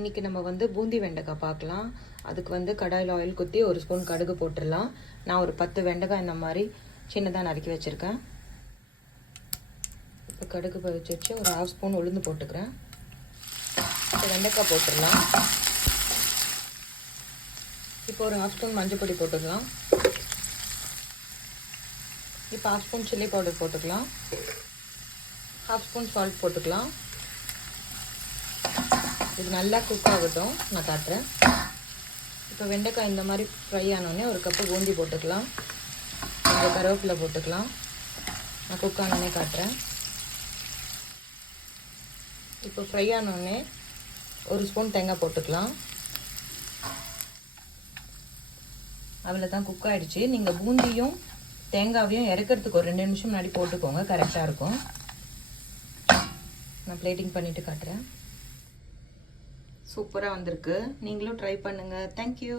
இன்றைக்கி நம்ம வந்து பூந்தி வெண்டைக்காய் பார்க்கலாம். அதுக்கு வந்து கடாயில் ஆயில் ஊற்றி 1 ஸ்பூன் கடுகு போட்டுடலாம். நான் ஒரு 10 வெண்டைக்காய் இந்த மாதிரி சின்னதாக நறுக்கி வச்சுருக்கேன். இப்போ கடுகு வச்சு ஒரு 1/2 ஸ்பூன் உளுந்து போட்டுக்கிறேன். இப்போ வெண்டைக்காய் போட்டுடலாம். இப்போ ஒரு 1/2 ஸ்பூன் மஞ்சள் பொடி போட்டுக்கலாம். இப்போ 1/2 ஸ்பூன் சில்லி பவுடர் போட்டுக்கலாம். 1/2 ஸ்பூன் சால்ட் போட்டுக்கலாம். இது நல்லா குக் ஆகட்டும், நான் காட்டுறேன். இப்போ வெண்டைக்காய் இந்த மாதிரி ஃப்ரை ஆனோடனே ஒரு கப்பு பூந்தி போட்டுக்கலாம். கொஞ்சம் கருவேப்பிலை போட்டுக்கலாம். நான் குக் ஆனோடனே காட்டுறேன். இப்போ ஃப்ரை ஆனோடனே 1 ஸ்பூன் தேங்காய் போட்டுக்கலாம். அவ்வளோதான், குக் ஆகிடுச்சு. நீங்கள் பூந்தியும் தேங்காவையும் இறக்கிறதுக்கு ஒரு 2 நிமிஷம் முன்னாடி போட்டுக்கோங்க, கரெக்டாக இருக்கும். நான் பிளேட்டிங் பண்ணிவிட்டு காட்டுறேன். சூப்பராக வந்திருக்கு. நீங்களும் ட்ரை பண்ணுங்கள். தேங்க்யூ.